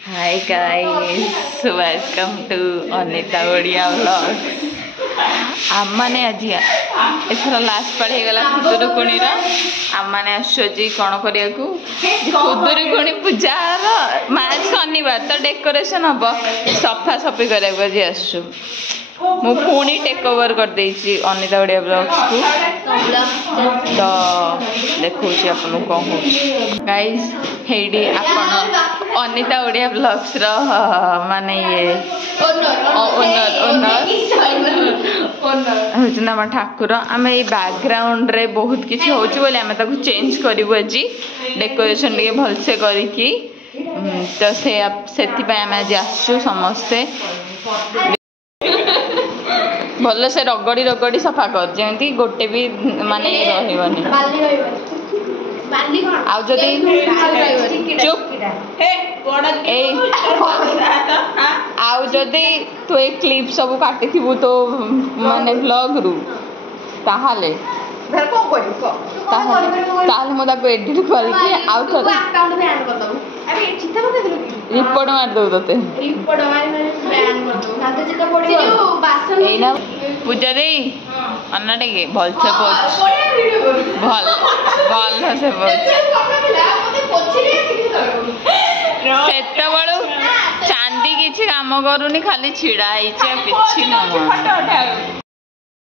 Hi guys, welcome to Anita Odia Vlogs. आम्माने आज एथर last part हो गला खुदुरुकुणी आम्माने आसुची कौन करिया खुदुरुकुणी पूजार शनिवार तो डेकोरेशन हम सफा सफी कराया आसु मु पुणी टेक ओवर कर देछि अनिता ओडिया ब्लॉग्स को तो देखो आपन कौन हो गाइस हेडी आपन अनिता ओडिया ब्लॉग्स रो माने ये ओनर हम ठाकुर आम ये बैकग्राउंड रे बहुत किसी हो चेंज करूँ आज डेकोरेशन टे भलसे करी तो से आम आज आसु समस्ते भल से रगड़ी रगड़ी सफा कर जमी गोटे भी माने रही आउ जदि चुप आउ जदि तू एक क्लिप सब काटी तो माने ब्लॉग रु ताहाले मुझे एडिट करके आउ रिपोर्ट मार दो ते पूजा दे अन्ना टे भल से भल भल से चांदी किसी काम करूनी खाली छिड़ा कि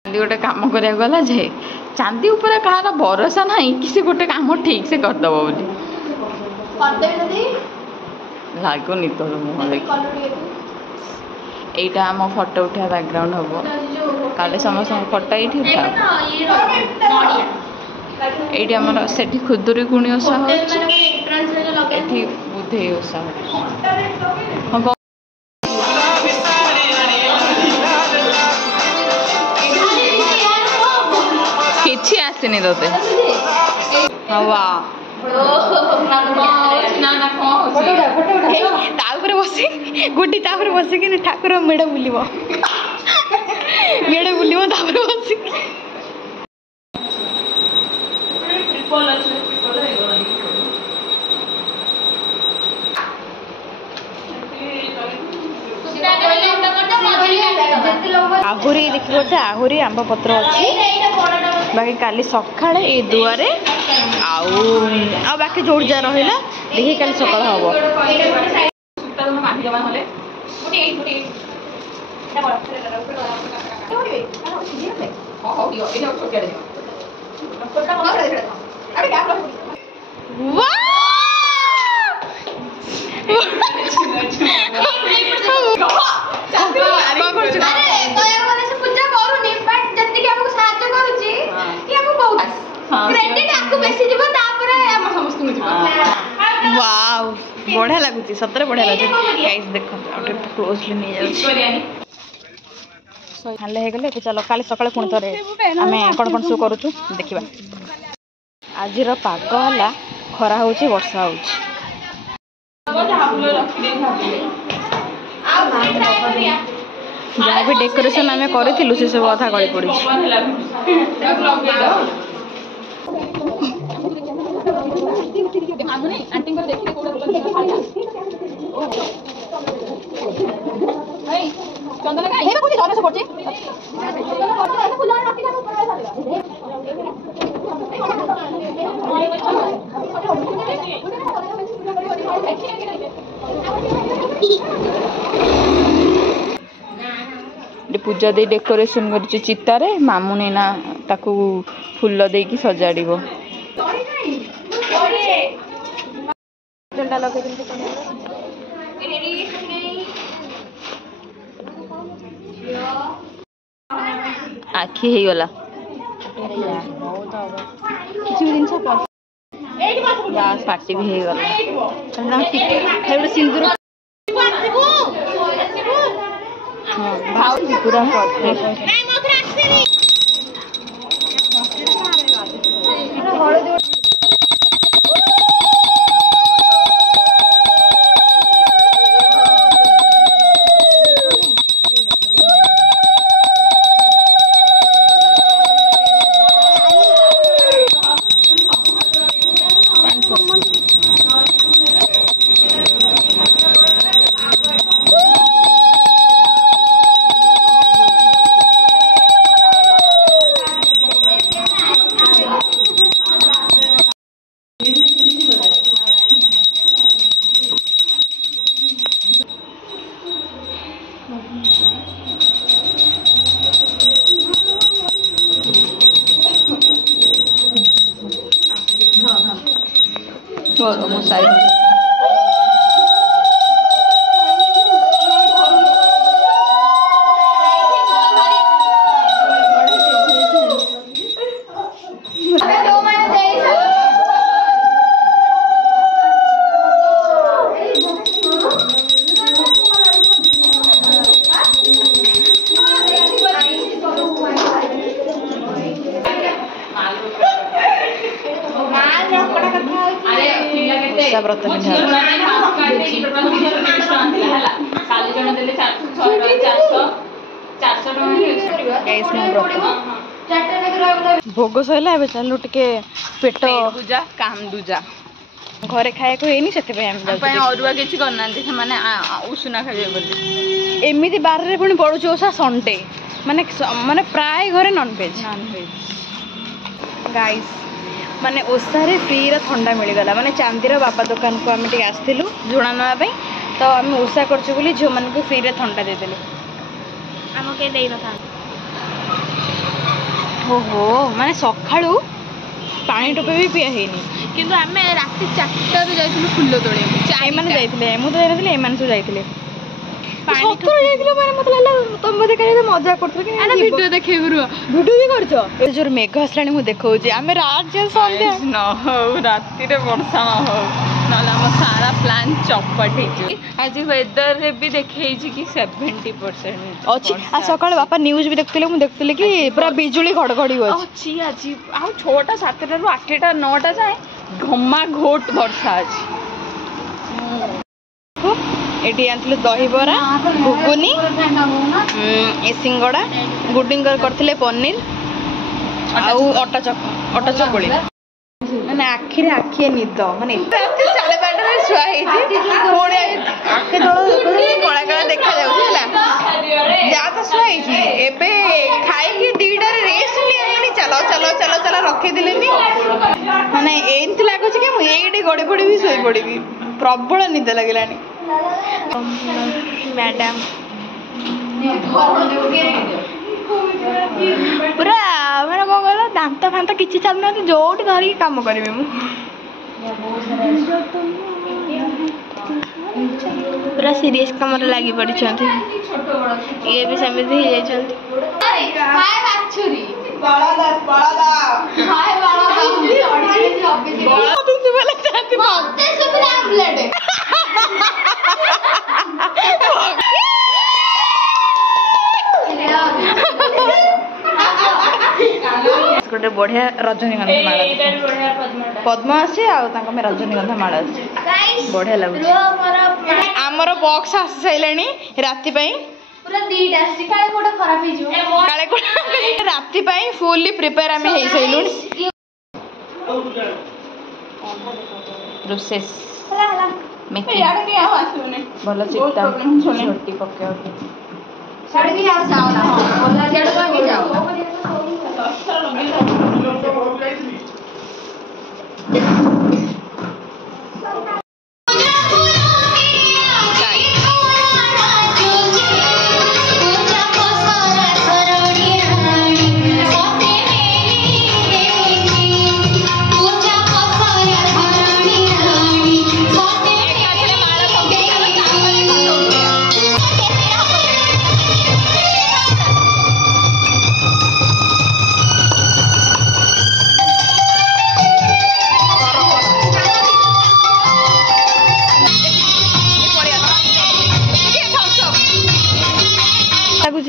गोटे कम करा गला जे चांदी ऊपर कहार भरोसा ना कि गोटे कम ठीक से करदब बोली लगुनि तोर मुह देखा आम फोटो उठा बैकग्राउंड हम काले समस्त फोटो ये उठा ये आम से खुदुरुकुणी ओषा होती बुधे ओषा हो किसी आसनी ते हवा बस गोटी बसिक ठाकुर मेढ़ बुल मेढ़ बुल बस आहरी देखिए आहरी आंब पत्र अच्छी बाकी काली सकाଳେ ए दुआरे आउ बाकी जोड़ जा रहा देखिए काली सकाळ हम बढ़िया लगुच सतरे बढ़िया लगे देखो क्लोजली नहीं जागले चलो काली सकाଳେ पुणी थे आम कौन कौन सब करूँ देखा आज पाग है खरा हो वर्षा हो जहाँ भी डेकोरेशन आम करूँ से सब अधा गली पड़ी पूजा दे डेकोरेशन कर चितारे मामुनी ना ताकू फूल दे की सजाड़ आखि हो गला पार्टी भी हो गला सिंदूर पूरा ମୁଁ ସାରି व्रत पिंधा भोग सैला ए चलू टे पेट दूजा काम दूजा घरे खाया को हेनी से अरुआ किसी करना उषुना खाइबे बोली एमती बार पुणी पड़ुछ ओषा संडे माने माने प्राय घरे नॉनवेज गाइस माने ओसारे फ्री रा ठंडा मिलगला माने चांदीर बापा दुकान को आम टे आसलु झुणा नापी तो आम ओषा करछु बोली झील मान को फ्री रे ठंडा देदेलु आम के देई न था ओहो माने सखाळू पानी टोपे भी पिया हेनी किंतु आमे राति 4टा रे जाइथिलु फुल्ल तोळे चाय माने जाइथिले मु तो जाइथिले ए माने तो जाइथिले सतर जाइथिले माने मत लागला तुम मते करे मजा करथो कि आना वीडियो देखे गुरु वीडियो भी करछो ए जोर मेघ असलाणी मु देखौची आमे रात जे संध्या न हो राति रे वर्षा न हो नला हम सारा प्लान चौपट हेची आज वेदर रे भी देखै छी कि 70% अछि आ सकाळ बापा न्यूज भी देखतिले मु देखतिले कि पूरा बिजुली घड़घड़ी होछि अछि आज आ 6टा 7टा रु 8टा 9टा जाए घम्मा घोट वर्षा अछि एटी आनथिले दही बरा घुगुनी ए सिंगड़ा गुडिंग करथिले पनीर आउ अटा चकड़ी माने आखिरे आखिए निद माने 12:30 रे सुआ हेछि कोणे आखे दळ कोळा कोळा देखा जाउछि हला जा तो सुआ हेछि एबे खाई कि 2टा रे रेस्ट लियानी चलो चलो चलो चलो रखि दिलेनी माने एंत लागो कि मु एडी गडी पड़ी भी सोई पड़ीबी प्रबल निद लागलानी मैडम पूरा मैंने कौन कहला दांत फांत किसी चल ना जो धरिकी कम करी पूरा सीरियस कम लगी पड़ी ये भी सेमती गोटे बढ़िया रजनीगंधा माला पद्म आसे में रजनीगंधा माला बढ़िया लगुच आमर बॉक्स आसी साइलानी राति राति फुल्ली प्रिपेयर आम हो साइलु रोसेस भल चिंता झोटी पके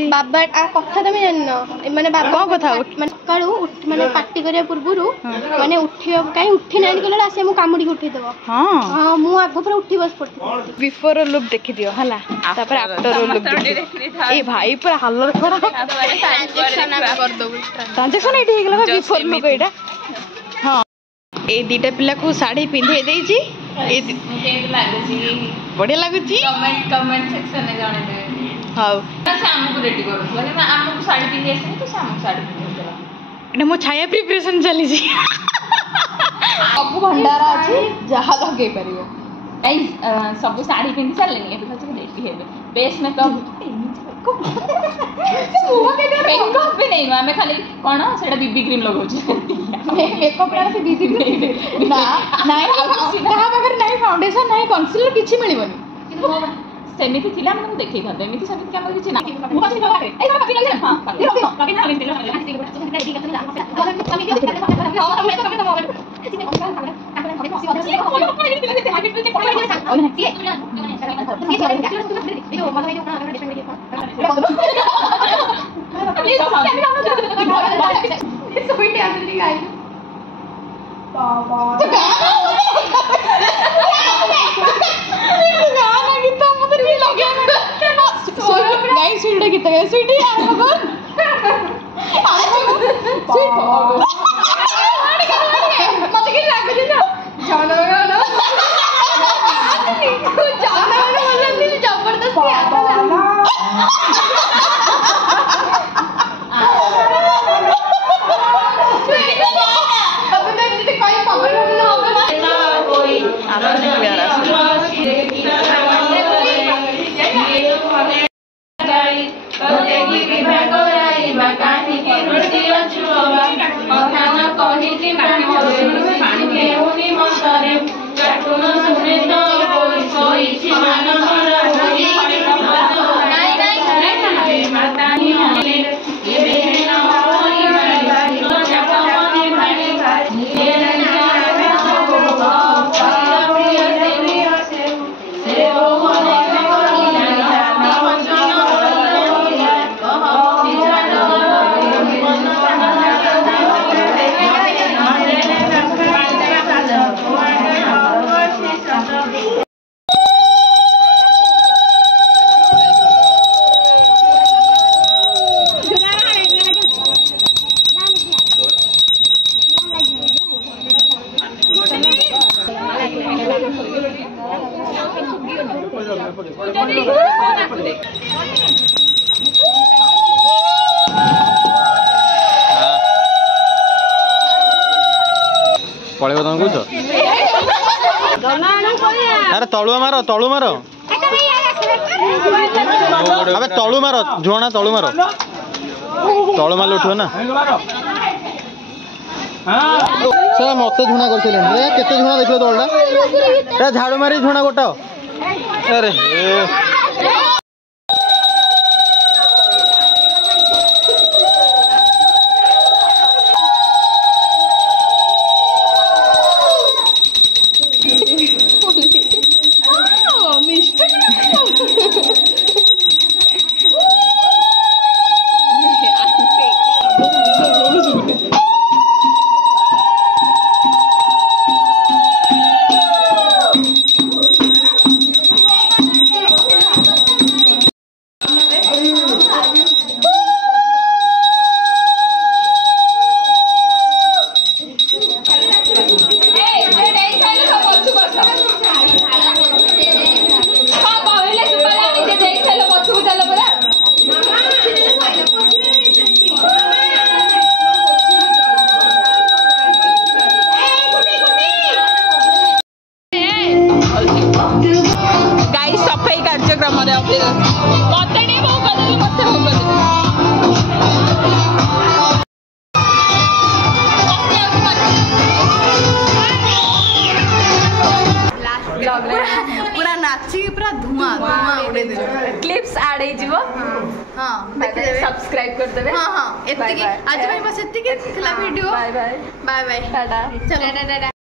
बाबा कथा तुम जान माने बाबा कौन कथा माने सकाळू माने पार्टी करिया पूर्वरु माने उठियो काई उठी नानी कहला आसे मु कामुडी उठी देबो हां हां मु आगो पर उठी बस पड़ती बिफोर लुक देखि दियो हला तापर आफ्टर लुक देखि ए भाई पर हालर खरा ट्रांजैक्शन कर दो ट्रांजैक्शन एठी हे गेला बिफोर लुक एटा हां ए दीटा पिला को साड़ी पिंधे देई छी ए केन लागो छी बढ़िया लागो छी कमेंट सेक्शन में जाने दे हां शाम को रेडी करू बोले मैं आम को साड़ी पिंधे आसे तो शाम को साड़ी पिंधे चला एटा मो छाया प्रिपरेशन चली छी अब भंडारा अछि जहा लगे परियो गाइस सब साड़ी पिंधि चलनी ए बच्चे रेडी हेबे बेस में कब मेकअप भी नहीं हमें खाली कोन सेटा बीबी क्रीम लगाउ छी मेकअप से दीदी ना नाइ कहा पाखर नाइ फाउंडेशन नाइ कंसीलर किछि मिलिबनी सेमिति थिला हम देखै खते एमिति सेमिति के हमर किछि ना मु पास निकल ए सब पास निकल हां लगे ना हम पड़ेगा तुम कुछ अरे तलु मारो अबे तलु मारो झुणा तलु मारो तलु मार उठो ना सर मत झुणा कर केते झुणा देख तलटा झाड़ू मारी झुणा गोटा अरे सफाई कार्यक्रम पूरा नाची पूरा धुआं धुआं उड़े दे क्लिप्स ऐड हे जीवो हां सब्सक्राइब कर देबे हां हां एत्ती आज भाई बस एत्ती के video bye bye bye bye टाटा चलो टाटा।